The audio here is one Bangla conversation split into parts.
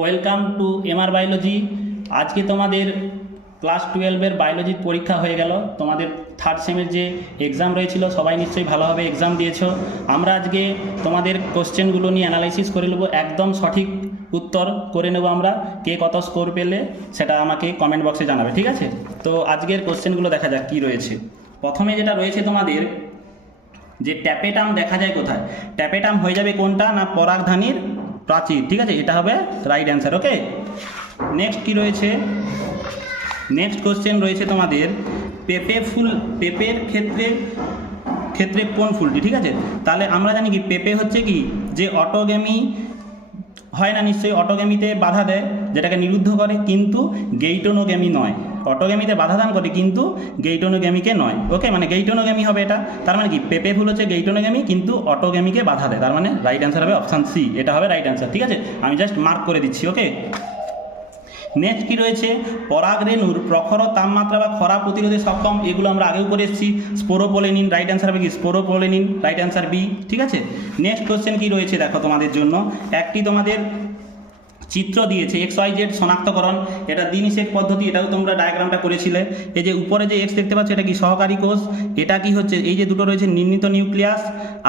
Welcome to MR biology. আজকে তোমাদের ক্লাস 12-এর বায়োলজির পরীক্ষা হয়ে গেল। তোমাদের থার্ড সেমের যে এক্সাম রয়েছিল সবাই নিশ্চয়ই ভালোভাবে এক্সাম দিয়েছো। আমরা আজকে তোমাদের কোশ্চেনগুলো নিয়ে অ্যানালাইসিস করে নেব, একদম সঠিক উত্তর করে নেব আমরা। কে কত স্কোর পেলে সেটা আমাকে কমেন্ট বক্সে জানাবে, ঠিক আছে? তো আজকের কোশ্চেনগুলো দেখা যাক কী রয়েছে। প্রথমে যেটা রয়েছে তোমাদের, যে ট্যাপেটাম দেখা যায় কোথায়? ট্যাপেটাম হয়ে যাবে কোনটা না, পরাগধানীর প্রাচীর, ঠিক আছে? এটা হবে রাইট অ্যান্সার। ওকে, নেক্সট কি রয়েছে? নেক্সট কোশ্চেন রয়েছে তোমাদের, পেঁপে ফুল, পেঁপের ক্ষেত্রে কোন ফুলটি? ঠিক আছে, তাহলে আমরা জানি কি পেঁপে হচ্ছে কি যে অটোগ্যামি হয় না, নিশ্চয়ই অটোগ্যামিতে বাধা দেয়, যেটাকে নিরুদ্ধ করে, কিন্তু গেইটোনোগ্যামি নয়। অটোগ্যামিতে বাধা দান করে কিন্তু গেইটোনোগ্যামিকে নয়। ওকে, মানে গেইটোনোগ্যামি হবে এটা। তার মানে কি পেঁপে ফুল হচ্ছে গেইটোনোগ্যামি কিন্তু অটোগ্যামিকে বাধা দেয়, তার মানে রাইট অ্যান্সার হবে অপশান সি, এটা হবে রাইট অ্যান্সার। ঠিক আছে, আমি জাস্ট মার্ক করে দিচ্ছি। ওকে, নেক্সট কি রয়েছে? পরাগরেণুর প্রখর তাপমাত্রা বা খরা প্রতিরোধে সক্ষম, এগুলো আমরা আগেও করে এসেছি। স্পোরোপোলেনিন, রাইট অ্যান্সার হবে কি স্পোরোপোলেনিন, রাইট অ্যান্সার বি। ঠিক আছে, নেক্সট কোশ্চেন কি রয়েছে দেখো তোমাদের জন্য, একটি তোমাদের চিত্র দিয়েছে XYZ শনাক্তকরণ, এটা দ্বিনিষেক পদ্ধতি, এটাও তোমরা ডায়াগ্রামটা করেছিলে। এই যে উপরে যে এক্স দেখতে পাচ্ছ এটা কি সহকারী কোষ, এটা কি হচ্ছে এই যে দুটো রয়েছে নির্মিত নিউক্লিয়াস,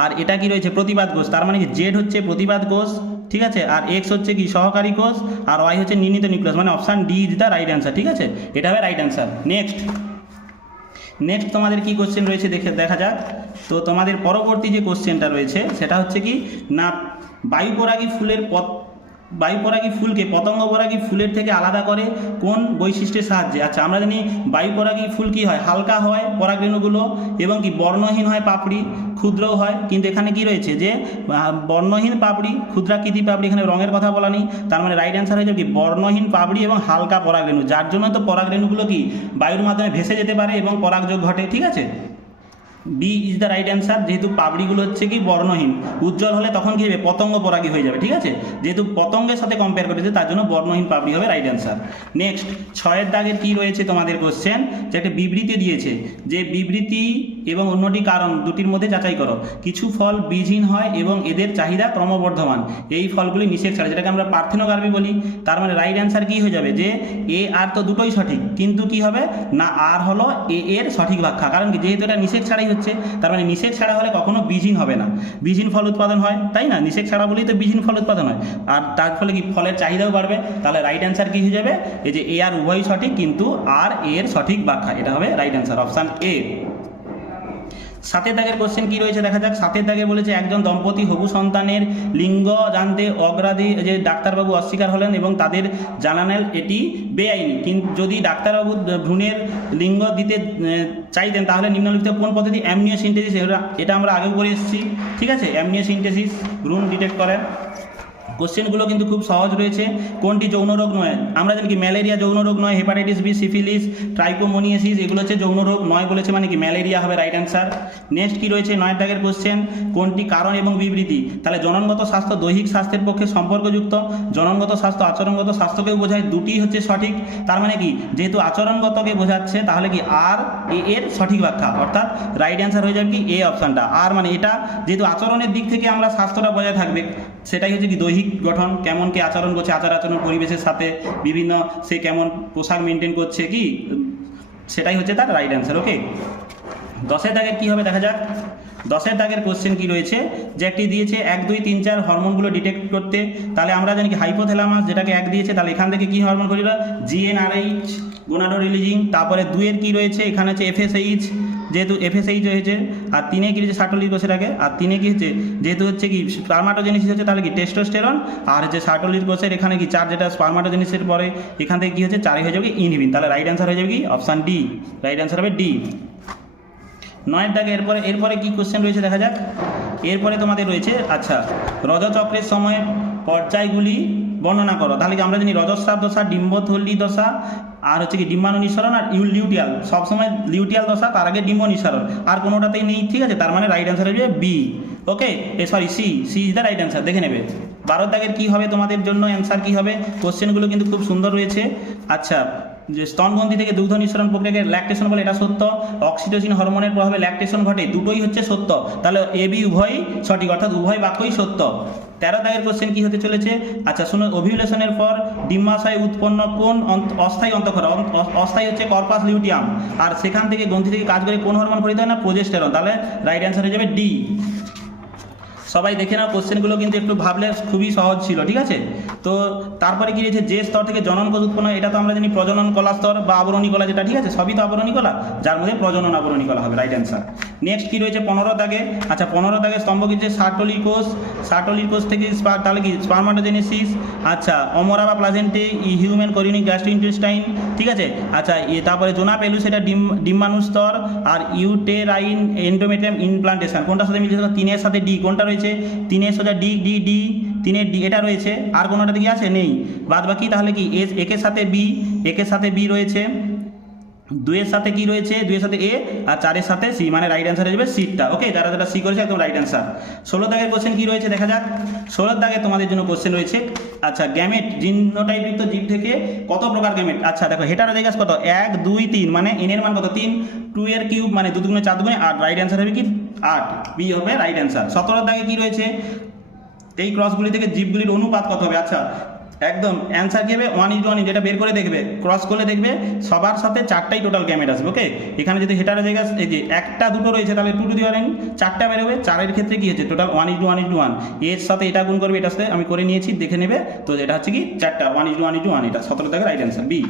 আর এটা কি রয়েছে প্রতিবাদ কোষ, তার মানে কি জেড হচ্ছে প্রতিবাদ কোষ, ঠিক আছে, আর এক্স হচ্ছে কি সহকারী কোষ, আর ওয়াই হচ্ছে নির্মিত নিউক্লিয়াস, মানে option D is the right answer. ঠিক আছে, এটা হবে রাইট অ্যান্সার। নেক্সট তোমাদের কি কোশ্চেন রয়েছে দেখা যাক। তো তোমাদের পরবর্তী যে কোশ্চেনটা রয়েছে সেটা হচ্ছে কি না, বায়ুপরাগী ফুলকে পতঙ্গপরাগী ফুলের থেকে আলাদা করে কোন বৈশিষ্ট্যের সাহায্যে? আচ্ছা, আমরা জানি বায়ুপরাগী ফুল কি হয়, হালকা হয় পরাগরেণুগুলো, এবং কি বর্ণহীন হয় পাপড়ি, ক্ষুদ্রও হয়, কিন্তু এখানে কি রয়েছে যে বর্ণহীন পাপড়ি, ক্ষুদ্রাকৃতি পাপড়ি, এখানে রঙের কথা বলা নেই, তার মানে রাইট অ্যান্সার হয়ে যাবে কি বর্ণহীন পাপড়ি এবং হালকা পরাগরেণু, যার জন্য তো পরাগরেণুগুলো কি বায়ুর মাধ্যমে ভেসে যেতে পারে এবং পরাগযোগ ঘটে। ঠিক আছে, B is the right answer. যেহেতু পাপড়িগুলো হচ্ছে কি বর্ণহীন, উজ্জ্বল হলে তখন কী হবে পতঙ্গ পরাগী হয়ে যাবে। ঠিক আছে, যেহেতু পতঙ্গের সাথে কম্পেয়ার করেছে তার জন্য বর্ণহীন পাপড়ি হবে রাইট অ্যান্সার। নেক্সট 6-এর দাগের কী রয়েছে তোমাদের কোশ্চেন, যে একটা বিবৃতি দিয়েছে, যে বিবৃতি এবং অন্যটি কারণ দুটির মধ্যে যাচাই করো। কিছু ফল বীজহীন হয় এবং এদের চাহিদা ক্রমবর্ধমান, এই ফলগুলি নিষেক ছাড়ে, যেটাকে আমরা পার্থেনোগার্ভী বলি, তার মানে রাইট অ্যান্সার কী হয়ে যাবে, যে এ আর তো দুটোই সঠিক, কিন্তু কি হবে না আর হলো এ এর সঠিক ব্যাখ্যা, কারণ কি যেহেতু এটা নিষেক ছাড়াই হচ্ছে, তার মানে নিষেক ছাড়া হলে কখনো বীজহীন হবে না, বীজহীন ফল উৎপাদন হয়, তাই না? নিষেক ছাড়া বলেই তো বীজহীন ফল উৎপাদন হয়, আর তার ফলে কি ফলের চাহিদাও বাড়বে। তাহলে রাইট অ্যান্সার কী হয়ে যাবে, এই যে এ আর উভয়ই সঠিক কিন্তু আর এর সঠিক ব্যাখ্যা, এটা হবে রাইট অ্যান্সার অপশান এ। 7-এর দাগের কোশ্চেন কি রয়েছে দেখা যাক। 7-এর দাগে বলেছে একজন দম্পতি হবু সন্তানের লিঙ্গ জানতে অগ্রাধি, যে ডাক্তারবাবু অস্বীকার হলেন এবং তাদের জানালেন এটি বেআইনি, কিন্তু যদি ডাক্তারবাবু ভ্রূণের লিঙ্গ দিতে চাইতেন তাহলে নিম্নলিখিত কোন পদ্ধতি? অ্যামনিওসিন্থেসিস, এটা আমরা আগেও করে এসেছি। ঠিক আছে, অ্যামনিওসিন্থেসিস ভ্রূণ ডিটেক্ট করে। কোশ্চেনগুলো কিন্তু খুব সহজ রয়েছে। কোনটি যৌন রোগ নয়? আমরা জানি কি ম্যালেরিয়া যৌন রোগ নয়, হেপাটাইটিস বি, সিফিলিস, ট্রাইকোমোনিয়াসিস এগুলো হচ্ছে যৌন রোগ নয় বলেছে, মানে কি ম্যালেরিয়া হবে রাইট অ্যান্সার। নেক্সট কি রয়েছে 9-এর দাগের কোশ্চেন, কোনটি কারণ এবং বিবৃতি? তাহলে জননগত স্বাস্থ্য দৈহিক স্বাস্থ্যের পক্ষে সম্পর্কযুক্ত, জননগত স্বাস্থ্য আচরণগত স্বাস্থ্যকেও বোঝায়, দুটি হচ্ছে সঠিক, তার মানে কি যেহেতু আচরণগতকে বোঝাচ্ছে তাহলে কি আর এ এর সঠিক ব্যাখ্যা, অর্থাৎ রাইট অ্যান্সার হয়ে যাবে কি এ অপশানটা। আর মানে এটা যেহেতু আচরণের দিক থেকে আমরা স্বাস্থ্যটা বজায় থাকবে, সেটাই হচ্ছে কি দৈহিক গঠন, কেমন কে আচরণ করছে, আচার আচরণ পরিবেশের সাথে বিভিন্ন, সে কেমন পোশাক মেনটেন করছে কি, সেটাই হচ্ছে তার রাইট অ্যান্সার। ওকে, 10-এর দাগের কী হবে দেখা যাক। 10-এর দাগের কোশ্চেন কি রয়েছে, যে একটি দিয়েছে 1, 2, 3, 4 হরমোনগুলো ডিটেক্ট করতে, তাহলে আমরা জানি কি হাইপোথ্যালামাস, যেটাকে 1 দিয়েছে, তাহলে এখান থেকে কী হরমোন করি, GnRH গোনাডো রিলিজিং। তারপরে 2-এর কী রয়েছে, এখানে হচ্ছে FSH, যেহেতু FSH হয়েছে, আর 3-এ কী রয়েছে সার্টোলিক কোষের আগে, আর 3-এ কী হচ্ছে যেহেতু হচ্ছে কি স্পার্মাটোজেনেসিস হচ্ছে, তাহলে কি টেস্টোস্টেরন, আর হচ্ছে সার্টোলিক কোষের এখানে কি 4, যেটা স্পার্মাটোজেনেসিসের পরে এখান থেকে কী হচ্ছে 4 হয়ে যাবে ইনহিবিন, তাহলে রাইট অ্যান্সার হয়ে যাবে কি অপশান ডি, রাইট অ্যান্সার হবে ডি। 9-এর দাগে এরপরে কি কোশ্চেন রয়েছে দেখা যাক। এরপরে তোমাদের রয়েছে আচ্ছা রজচক্রের সময় পর্যায়গুলি বর্ণনা করো। তাহলে কি আমরা জানি রজস্রাব দশা, ডিম্বথলি দশা, আর হচ্ছে কি ডিম্বাণু নিঃসরণ, আর লিউটিয়াল, সবসময় লিউটিয়াল দশা, তার আগে ডিম্ব নিঃসরণ, আর কোনোটাতেই নেই। ঠিক আছে, তার মানে রাইট অ্যান্সার হয়ে যাবে B. Okay, C is the right answer, দেখে নেবে। 12-এর দাগের কী হবে তোমাদের জন্য অ্যান্সার কী হবে? কোশ্চেনগুলো কিন্তু খুব সুন্দর রয়েছে। আচ্ছা যে স্তনগ্রন্থি থেকে দুগ্ধ নিঃসরণ প্রক্রিয়াকে ল্যাকটেশন বলে, এটা সত্য। অক্সিটোসিন হরমোনের প্রভাবে ল্যাকটেশন ঘটে, দুটোই হচ্ছে সত্য। তাহলে এ বি উভয়ই সঠিক, অর্থাৎ উভয় বাক্যই সত্য। 13 দাগের কোশ্চেন কি হতে চলেছে? আচ্ছা শুনো, ওভিউলেশনের পর ডিম্বাশয় উৎপন্ন কোন অস্থায়ী অন্তঃক্ষরা? অস্থায়ী হচ্ছে কর্পাস লিউটিয়াম। আর সেখান থেকে গ্রন্থি থেকে কাজ করে কোন হরমোন খরিত হয় না? প্রোজেস্টেরন। তাহলে রাইট অ্যান্সার হয়ে যাবে ডি। সবাই দেখে নাও, কোশ্চেনগুলো কিন্তু একটু ভাবলে খুবই সহজ ছিল, ঠিক আছে? তো তারপরে কি রয়েছে? যে স্তর থেকে জনন কোষ উৎপন্ন হয়, এটা তো আমরা জানি প্রজনন কলা স্তর বা আবরণী কলা, যেটা ঠিক আছে, সবই তো আবরণী কলা, যার মধ্যে প্রজনন আবরণী কলা হবে রাইট অ্যান্সার। নেক্সট কি রয়েছে 15 দাগে? আচ্ছা 15 দাগে স্তম্ভ কি যে সার্টোলির কোষ, সার্টোলির কোষ থেকে তাহলে কি স্পারমাটোজেনেসিস, আচ্ছা অমরা বা প্লাজেন্টে হিউম্যান কোরিনিক গ্যাস্ট্রোইন্টেস্টাইন, ঠিক আছে? আচ্ছা তারপরে জোনা পেলুস, এটা ডিম্বাণুস্তর। আর ইউটেরাইন এন্ডোমেট্রিয়াম ইমপ্লান্টেশন, কোনটার সাথে মিলছে? 3 এর সাথে ডি। কোনটা রয়েছে? 3 সোজা ডি ডি ডি, 3 ডি এটা রয়েছে। আর কোনোটাতে কি আছে? নেই, বাদ বাকি তাহলে কি একের সাথে বি, একের সাথে বি রয়েছে, 2 এর সাথে কি রয়েছে? 2 এর সাথে এ, আর 4 এর সাথে সি, মানে রাইট অ্যান্সার হয়ে যাবে সিটটা। ওকে, যারা যারা সি করেছে একদম রাইট অ্যান্সার। 16 দাগের কোশ্চেন কি রয়েছে দেখা যাক। 16 দাগে তোমাদের জন্য কোশ্চেন রয়েছে, আচ্ছা গ্যামেট জিনোটাইপযুক্ত জীব থেকে কত প্রকার গ্যামেট? আচ্ছা দেখো হেটারোজাইগাস কত? 1 2 3, মানে এন এর মান কত? 3, 2 এর কিউব মানে 2 দুগুণে 4 দুগুণে 8, রাইট অ্যান্সার হবে কি 8, বি হবে রাইট অ্যান্সার। 17 দাগে কি রয়েছে? এই ক্রসগুলি থেকে জীবগুলির অনুপাত কত হবে? আচ্ছা একদম অ্যান্সার কি হবে? 1:1, যেটা বের করে দেখবে, ক্রস করলে দেখবে সবার সাথে 4টাই টোটাল গ্যামেট আসবে। ওকে, এখানে যদি হেটারোজাইগাস এই যে 1টা 2টো রয়েছে, তাহলে 2 টু দি পাওয়ার n 4টা বেরোবে। 4 এর ক্ষেত্রে কি হচ্ছে? টোটাল 1:1, এর সাথে এটা গুণ করবে, এটার সাথে আমি করে নিয়েছি, দেখে নেবে। তো এটা হচ্ছে কি 4টা 1:1, এটা 17 দাগে রাইট অ্যান্সার বি।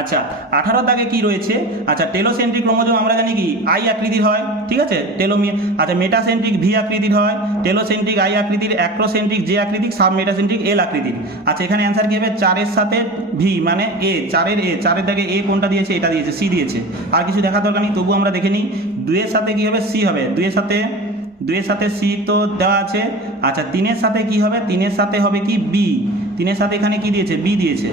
আচ্ছা 18 দাগে কি রয়েছে? আচ্ছা টেলোসেন্ট্রিক ক্রোমোজোম আমরা জানি কি আই আকৃতির হয়, ঠিক আছে? আচ্ছা মেটাসেন্ট্রিক ভি আকৃতির হয়, টেলোসেন্ট্রিক আই আকৃতির, অ্যাক্রোসেন্ট্রিক জে আকৃতির, সাব মেটাসেন্ট্রিক এল আকৃতির। আচ্ছা এখানে অ্যান্সার কি হবে? 4 এর সাথে ভি মানে এ, 4 এর দাগে এ কোনটা দিয়েছে? এটা দিয়েছে, সি দিয়েছে। আর কিছু দেখার দরকার নেই, তবু আমরা দেখে নিই। 2 এর সাথে কি হবে? সি হবে। 2 এর সাথে সি তো দেওয়া আছে। আচ্ছা 3 এর সাথে কি হবে? 3 এর সাথে হবে কি বি। 3 এর সাথে এখানে কি দিয়েছে? বি দিয়েছে।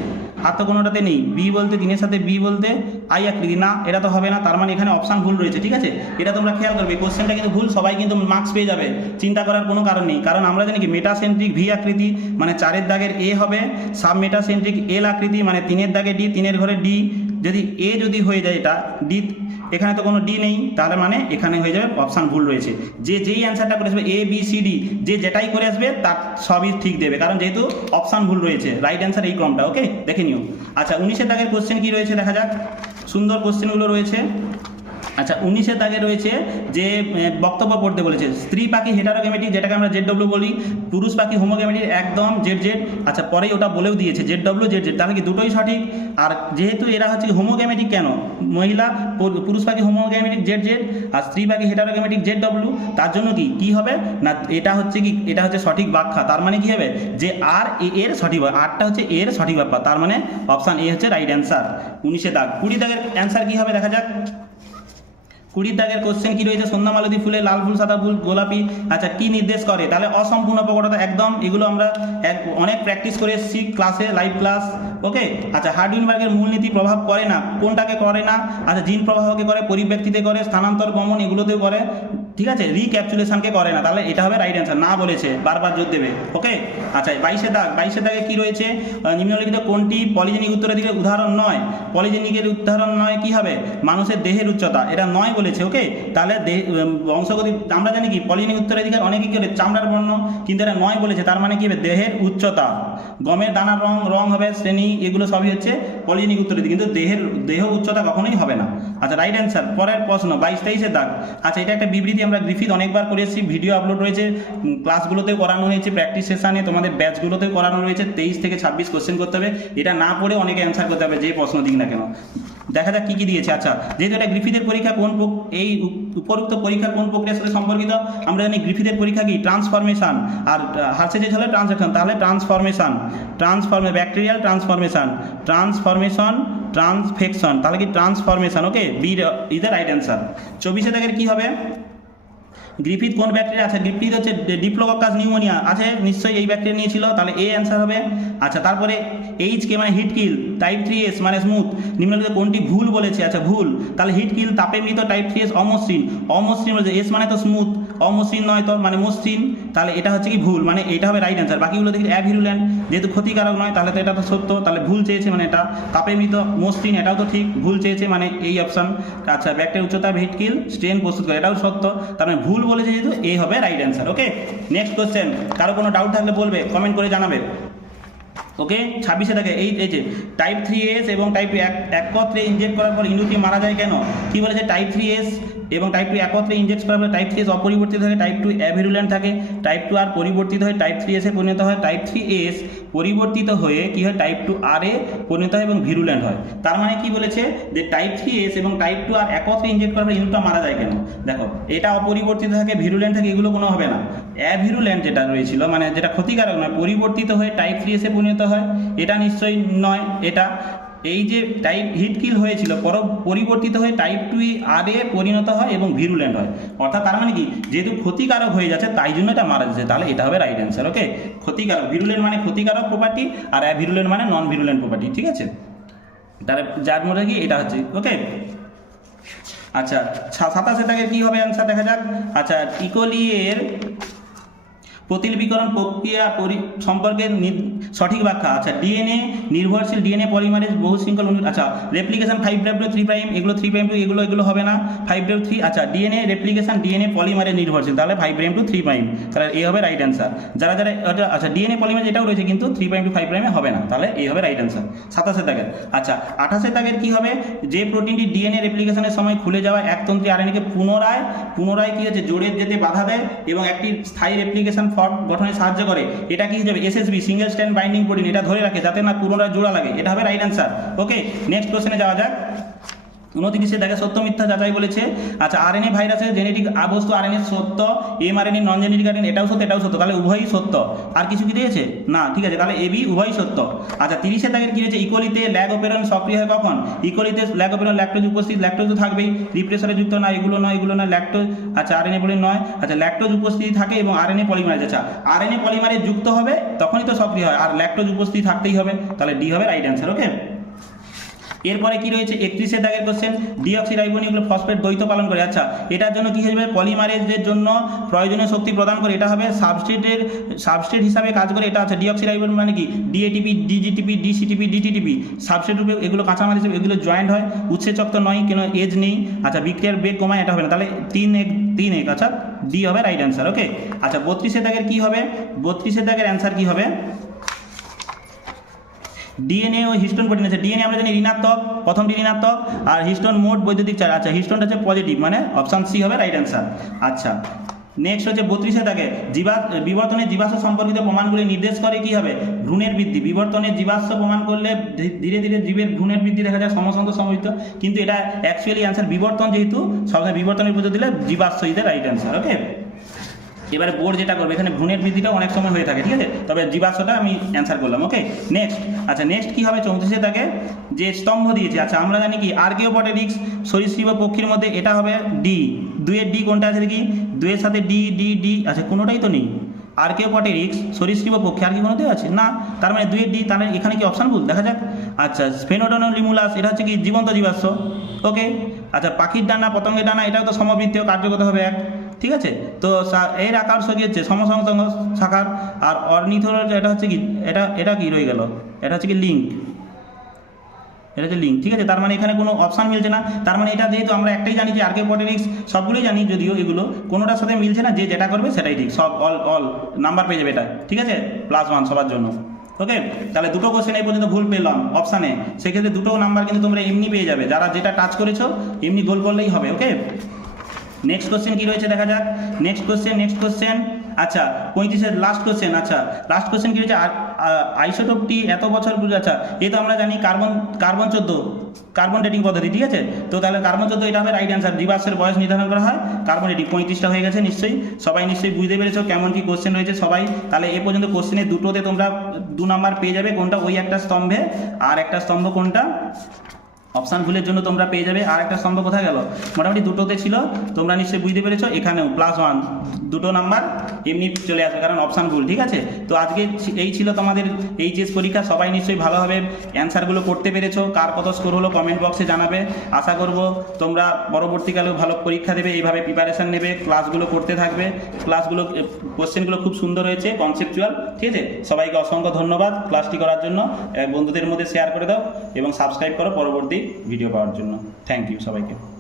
আর তো কোনোটাতে নেই বি বলতে, 3 এর সাথে বি বলতে আই আকৃতি না, এটা তো হবে না। তার মানে এখানে অপশান ভুল রয়েছে, ঠিক আছে? এটা তোমরা খেয়াল করবে, কোশ্চেনটা কিন্তু ভুল, সবাই কিন্তু মার্কস পেয়ে যাবে, চিন্তা করার কোনো কারণ নেই। কারণ আমরা জানি কি মেটাসেন্ট্রিক ভি আকৃতি মানে 4 এর দাগের এ হবে, সাব মেটাসেন্ট্রিক এল আকৃতি মানে 3 এর দাগে ডি, 3 এর ঘরে ডি। যদি এ যদি হয়ে যায় এটা ডি, এখানে তো কোনো ডি নেই, তাহলে মানে এখানে হয়ে যাবে অপশান ভুল রয়েছে। যেই অ্যান্সারটা করে আসবে এ বি সি ডি, যেটাই করে আসবে তার সবই ঠিক দেবে, কারণ যেহেতু অপশান ভুল রয়েছে। রাইট অ্যান্সার এই ক্রমটা। ওকে, দেখে নিও। আচ্ছা 19 দাগের কোশ্চেন কি রয়েছে দেখা যাক, সুন্দর কোশ্চেনগুলো রয়েছে। আচ্ছা 19 দাগে রয়েছে যে বক্তব্য পড়তে বলেছে। স্ত্রী পাখি হেটারোগ্যামেটিক, যেটাকে আমরা ZW বলি, পুরুষ পাখি হোমোগ্যামেটিক, একদম ZZ। আচ্ছা পরেই ওটা বলেও দিয়েছে ZW ZZ, তাহলে কি দুটোই সঠিক। আর যেহেতু এরা হচ্ছে হোমোগ্যামেটিক, কেন? মহিলা পুরুষ পাখি হোমোগ্যামেটিক ZZ, আর স্ত্রী পাখি হেটারোগ্যামেটিক ZW, তার জন্য কি হবে না, এটা হচ্ছে কি, এটা হচ্ছে সঠিক ব্যাখ্যা। তার মানে কি হবে যে আর এর সঠিক, আরটা হচ্ছে এর সঠিক ব্যাখ্যা, তার মানে অপশান এ হচ্ছে রাইট অ্যান্সার 19 দাগ। 20 দাগের অ্যান্সার কি হবে দেখা যাক। 20 দাগের কোশ্চেন কি রয়েছে? সন্ধ্যা মালতী ফুলে লাল ফুল, সাদা ফুল, গোলাপি, আচ্ছা কি নির্দেশ করে? তাহলে অসম্পূর্ণ প্রকটতা, একদম এগুলো আমরা অনেক প্র্যাকটিস করে এসেছি ক্লাসে, লাইভ ক্লাস। ওকে, আচ্ছা হার্ডিনবার্গের মূলনীতি প্রভাব করে না, কোনটাকে করে না? আচ্ছা জিন প্রবাহকে করে, পরিব্যক্তিতে করে, স্থানান্তর গমন এগুলোতেও করে, ঠিক আছে? রিক্যাপচুলেশনকে করে না, তাহলে এটা হবে রাইট অ্যান্সার। না বলেছে, বারবার জোর দেবে। ওকে, আচ্ছা 22 দাগে কি রয়েছে? নিম্নলিখিত কোনটি পলিজেনিক উত্তরাধিকারের উদাহরণ নয়? পলিজেনিকের উদাহরণ নয় কি হবে? মানুষের দেহের উচ্চতা, এটা নয় বলেছে। ওকে, তাহলে বংশগতি আমরা জানি কি পলিজেনিক উত্তরাধিকার অনেকে কি করে চামড়ার বর্ণ, কিন্তু এটা নয় বলেছে, তার মানে কি হবে দেহের উচ্চতা। গমের দানার রং হবে, শ্রেণী, এগুলো সবই হচ্ছে পলিজেনিক উত্তরাধিকার, কিন্তু দেহ উচ্চতা কখনোই হবে না। আচ্ছা রাইট অ্যান্সার। পরের প্রশ্ন 22-23 দাগ। আচ্ছা এটা একটা বিবৃতি, আমরা গ্রিফিথ অনেকবার করে এসেছি, ভিডিও আপলোড রয়েছে, ক্লাসগুলোতেও করানো হয়েছে, প্র্যাকটিস সেশনে তোমাদের ব্যাচগুলোতেও করানো রয়েছে। 23 থেকে 26 কোশ্চেন করতে হবে, এটা না পড়ে অনেকে অ্যান্সার করতে হবে, যে প্রশ্ন দিক না কেন। দেখা যাক কি দিয়েছে। আচ্ছা যেহেতু এটা গ্রিফিথের পরীক্ষা, এই উপরোক্ত পরীক্ষা কোন প্রক্রিয়ার সাথে সম্পর্কিত? আমরা জানি গ্রিফিথের পরীক্ষা কি ট্রান্সফরমেশন, আর হার্সেজের হলে ট্রান্সলেশন, তাহলে ট্রান্সফরমেশন, ব্যাকটেরিয়াল ট্রান্সফরমেশন, ট্রান্সফেকশন, তাহলে কি transformation. Okay, B is the right answer. 24 দাগের কি হবে? গ্রিফিথ কোন ব্যাকটেরিয়া? আচ্ছা গ্রিফিথ হচ্ছে ডিপ্লোকক্কাস নিউমোনিয়া আছে, নিশ্চয়ই এই ব্যাকটেরিয়া নিয়েছিল, তাহলে এ অ্যান্সার হবে। আচ্ছা তারপরে এইচ কে মানে হিট কিল, টাইপ 3S মানে স্মুথ, নিম্নলিখিত কোনটি ভুল বলেছে? আচ্ছা ভুল, তাহলে হিট কিল তাপে মৃত টাইপ 3S অমসৃণ, অমসৃণ বলেছে, এস মানে তো স্মুথ, অমসৃণ নয় তো মানে মসৃণ, তাহলে এটা হচ্ছে কি ভুল, মানে এটা হবে রাইট অ্যান্সার। বাকিগুলো দেখি অ্যাভিরুলেন্ট, যেহেতু ক্ষতিকারক নয় তাহলে তো এটা তো সত্য, তাহলে ভুল চেয়েছে মানে এটা তাপে মৃত মসৃণ, এটাও তো ঠিক, ভুল চেয়েছে মানে এই অপশন। আচ্ছা ব্যাকটেরিয়া উচ্চতা হিট কিল স্ট্রেন প্রস্তুত করে, এটাও সত্য, তার মানে ভুল বলেছে যেহেতু এ হবে right answer. Okay next question, কারো কোনো ডাউট থাকলে বলবে, কমেন্ট করে জানাবে। ওকে 26-এ থাকে এই যে টাইপ 3S এবং টাইপ 2 একত্রে ইনজেক্ট করার পর ইঁদুরটি মারা যায় কেন? কি বলেছে? টাইপ 3S এবং টাইপ 2 একত্রে ইনজেক্ট করার পর টাইপ 3S অপরিবর্তিত থাকে, টাইপ 2 অ্যাভিরুলেন্ট থাকে, টাইপ 2 আর পরিবর্তিত হয়ে টাইপ 3S এ পরিণত হয়, টাইপ 3S পরিবর্তিত হয়ে কি হয়? টাইপ 2 আর এ পরিণত হয় এবং ভিরুলেন্ট হয়। তার মানে কি বলেছে যে টাইপ 3S এবং টাইপ 2 আর একত্রে ইনজেক্ট করার পর ইঁদুরটা মারা যায় কেন? দেখো এটা অপরিবর্তিত থাকে, ভিরুলেন্ট থাকে, এগুলো কোনো হবে না। অ্যাভিরুলেন্ট যেটা রয়েছিল মানে যেটা ক্ষতিকারক নয়, পরিবর্তিত হয়ে টাইপ 3S এ পরিণত হয়, এটা নিশ্চয়ই নয়। এটা এই যে টাইপ হিট কিল হয়েছিল পরিবর্তিত হয়ে টাইপ 2 আর এ পরিণত হয় এবং ভিরুলেন্ট হয়, অর্থাৎ তার মানে কি যেহেতু ক্ষতিকারক হয়ে যাচ্ছে তাই জন্য এটা মারা যাচ্ছে, তাহলে এটা হবে রাইট অ্যান্সার। ওকে ক্ষতিকারক, ভিরুলেন্ট মানে ক্ষতিকারক প্রপার্টি আর অ্যাভিরুলেন্ট মানে নন ভিরুলেন্ট প্রপার্টি, ঠিক আছে, তাহলে যার মধ্যে কি এটা হচ্ছে। ওকে আচ্ছা 27-এ থাকে কি হবে অ্যান্সার দেখা যাক। আচ্ছা ইকোলি এর প্রতিলিপিকরণ প্রক্রিয়া সম্পর্কে সঠিক ব্যাখ্যা। আচ্ছা ডিএনএ নির্ভরশীল, ডিএনএ পলিমারেজ বহু শৃঙ্খল আচ্ছা রেপ্লিকেশন 5'3', এগুলো 3'2 এগুলো হবে না, 5'3। আচ্ছা ডিএনএ রেপ্লিকেশন, ডিএনএ পলিমারেজ নির্ভরশীল, তাহলে 5'2 3', তাহলে এ হবে রাইট অ্যান্সার। যারা আচ্ছা ডিএনএ পলিমারেজ এটাও রয়েছে কিন্তু 3'2 5' হবে না, তাহলে এ হবে রাইট অ্যান্সার 27-এ দাগের। আচ্ছা 28-এ দাগের কি হবে? যে প্রোটিনটি ডিএনএ রেপ্লিকেশনের সময় খুলে যাওয়া একতন্ত্রী আরএনএকে পুনরায় কি হচ্ছে জোরে যেতে বাধা দেয় এবং একটি স্থায়ী রেপ্লিকেশন ফর্ম গঠনে সাহায্য করে, এটা কি হিসেবে? SSB single strand binding protein, এটা ধরে রাখে যাতে না পুনরায় জোড়া লাগে, এটা হবে রাইট অ্যান্সার। ওকে নেক্সট কোশ্চেনে যাওয়া যাক। 29-এ দেখে সত্য মিথ্যা যাচাই বলেছে। আচ্ছা আরএনএ ভাইরাসের জেনেটিক বস্তু আরএনএ সত্য, এমআরএনএ নন জেনেটিক আরএনএ এটাও সত্য, এটাও সত্য, তাহলে উভয়ই সত্য। আর কিছু কি দিয়েছে? না, ঠিক আছে, তাহলে এবি উভয়ই সত্য। আচ্ছা 30-এ দাগের কি রয়েছে? ইকোলিতে ল্যাগ অপেরন সক্রিয় হয় কখন? ইকোলিতে ল্যাগ অপেরন ল্যাকটোজ উপস্থিত, ল্যাকটোজ তো থাকবেই, রিপ্রেসারে যুক্ত না, এগুলো নয় ল্যাকটোজ। আচ্ছা আরএনএ পলিমারেজ নয়, আচ্ছা ল্যাকটোজ উপস্থিতি থাকে এবং আরএনএ পলিমারেজ, আচ্ছা আরএনএ পলিমারেজ যুক্ত হবে তখনই তো সক্রিয় হয়, আর ল্যাকটোজ উপস্থিতি থাকতেই হবে, তাহলে ডি হবে রাইট অ্যান্সার। ওকে এরপরে কি রয়েছে? 31-এ দাগের কোশ্চেন, ডিঅক্সিরাইবোনিউক্লিক ফসফেট দ্বৈত পালন করে। আচ্ছা এটার জন্য কি হবে? পলিমারেজের জন্য প্রয়োজনীয় শক্তি প্রদান করে, এটা হবে সাবস্ট্রেট হিসাবে কাজ করে, এটা আছে ডিঅক্সিরাইবোন মানে কি ডিএটিপি, ডিজিটিপি, ডিসিটিপি, ডিটিটিপি সাবস্ট্রেট রূপে, এগুলো কাঁচামাল হিসেবে এগুলো জয়েন্ট হয়, উৎসেচক তো নয়, কেন এজ নেই। আচ্ছা বিক্রিয়ার বেগ কমায়, এটা হবে না, তাহলে 3 1, আচ্ছা ডি হবে রাইট অ্যান্সার। ওকে আচ্ছা 32-এ দাগের কি হবে? 32-এ দাগের অ্যান্সার কি হবে? ডিএনএ ও হিস্টোন প্রোটিন আছে, ডিএনএ আমরা জানি ঋণাত্মক, প্রথমটি ঋণাত্মক, আর হিস্টোন মোট বৈদ্যুতিক চার্জ, আচ্ছা হিস্টোনটা হচ্ছে পজিটিভ, মানে অপশান সি হবে রাইট অ্যান্সার। আচ্ছা নেক্সট হচ্ছে 32-এ থাকে বিবর্তনের জীবাশ্ম সম্পর্কিত প্রমাণগুলি নির্দেশ করে কি হবে? ভ্রূণের বৃদ্ধি, বিবর্তনের জীবাশ্ম প্রমাণ করলে ধীরে ধীরে জীবের ভ্রূণের বৃদ্ধি দেখা যায় সমসন্ত সমৃদ্ধ, কিন্তু এটা অ্যাকচুয়ালি অ্যান্সার বিবর্তন, যেহেতু সবসময় বিবর্তনের পুজো দিলে জীবাশ্ম ইজ রাইট অ্যান্সার। ওকে এবারে বোর্ড যেটা করবে এখানে ভ্রূণের বৃদ্ধিটাও অনেক সময় হয়ে থাকে, ঠিক আছে, তবে জীবাশ্মটা আমি অ্যান্সার করলাম। ওকে নেক্সট, আচ্ছা নেক্সট কি হবে? 34-এ থাকে যে স্তম্ভ দিয়েছে, আচ্ছা আমরা জানি কি আর্কিওপটেরিক্স সরীসৃপ পক্ষীর মধ্যে এটা হবে ডি, 2-এর ডি কোনটা আছে দেখি? 2-এর সাথে ডি, আচ্ছা কোনোটাই তো নেই। আর্কিওপটেরিক্স সরীসৃপ পক্ষী আর কি কোনো দেওয়া আছে? না, তার মানে 2-এর ডি, তাহলে এখানে কি অপশান ভুল? দেখা যাক। আচ্ছা স্পেনোডোনাম লিমুলাস, এটা হচ্ছে কি জীবন্ত জীবাশ্ম। ওকে আচ্ছা পাখির ডানা, পতঙ্গের ডানা, এটাও তো সমবৃত্তীয়, কার্যগত হবে 1, ঠিক আছে, তো এর আকার সঙ্গে হচ্ছে সমসংতঙ্গ শাখার। আর অর্নিথোলজি এটা হচ্ছে কি? এটা কি রয়ে গেল? এটা হচ্ছে কি লিঙ্ক, এটা হচ্ছে লিঙ্ক, ঠিক আছে, তার মানে এখানে কোনো অপশান মিলছে না। তার মানে এটা যেহেতু আমরা একটাই জানি যে আর্কিওপটেরিক্স, সবগুলোই জানি যদিও এগুলো কোনোটার সাথে মিলছে না, যে যেটা করবে সেটাই ঠিক, সব অল নাম্বার পেয়ে যাবে এটা, ঠিক আছে, +1 সবার জন্য। ওকে তাহলে দুটো কোশ্চেন এই পর্যন্ত ভুল পেলাম অপশানে, সেক্ষেত্রে দুটো নাম্বার কিন্তু তোমরা এমনি পেয়ে যাবে, যারা যেটা টাচ করেছো এমনি গোল করলেই হবে। ওকে নেক্সট কোশ্চেন কি রয়েছে দেখা যাক। নেক্সট কোশ্চেন আচ্ছা 35-এর লাস্ট কোশ্চেন। আচ্ছা লাস্ট কোশ্চেন কি রয়েছে? আইসোটোপটি এত বছর, আচ্ছা এই তো আমরা জানি কার্বন 14 কার্বন ডেটিং পদ্ধতি, ঠিক আছে, তো তাহলে কার্বন 14 এটা হবে রাইট অ্যান্সার। জীবাশ্মের বয়স নির্ধারণ করা হয় কার্বন ডেটিং, 35টা হয়ে গেছে নিশ্চয়ই, সবাই নিশ্চয়ই বুঝতে পেরেছো কেমন কি কোশ্চেন রয়েছে সবাই। তাহলে এ পর্যন্ত কোশ্চেনের দুটোতে তোমরা 2 নাম্বার পেয়ে যাবে, কোনটা? ওই একটা স্তম্ভে, আর একটা স্তম্ভ কোনটা? অপশান ভুলের জন্য তোমরা পেয়ে যাবে। আর একটা স্তম্ভ কোথায় গেল, মোটামুটি দুটোতে ছিল, তোমরা নিশ্চয়ই বুঝতে পেরেছো, এখানেও +1 দুটো নাম্বার এমনি চলে আসবে, কারণ অপশান ভুল। ঠিক আছে, তো আজকে এই ছিল তোমাদের এইচএস পরীক্ষা। সবাই নিশ্চয়ই ভালোভাবে অ্যান্সারগুলো করতে পেরেছো। কার কত স্কোর হলো কমেন্ট বক্সে জানাবে। আশা করব তোমরা পরবর্তীকালেও ভালো পরীক্ষা দেবে, এইভাবে প্রিপারেশান নেবে, ক্লাসগুলো করতে থাকবে। ক্লাসগুলো কোশ্চেনগুলো খুব সুন্দর হয়েছে, কনসেপচুয়াল। ঠিক আছে, সবাইকে অসংখ্য ধন্যবাদ ক্লাসটি করার জন্য। বন্ধুদের মধ্যে শেয়ার করে দাও এবং সাবস্ক্রাইব করো পরবর্তী ভিডিও পাওয়ার জন্য। থ্যাংক ইউ সবাইকে।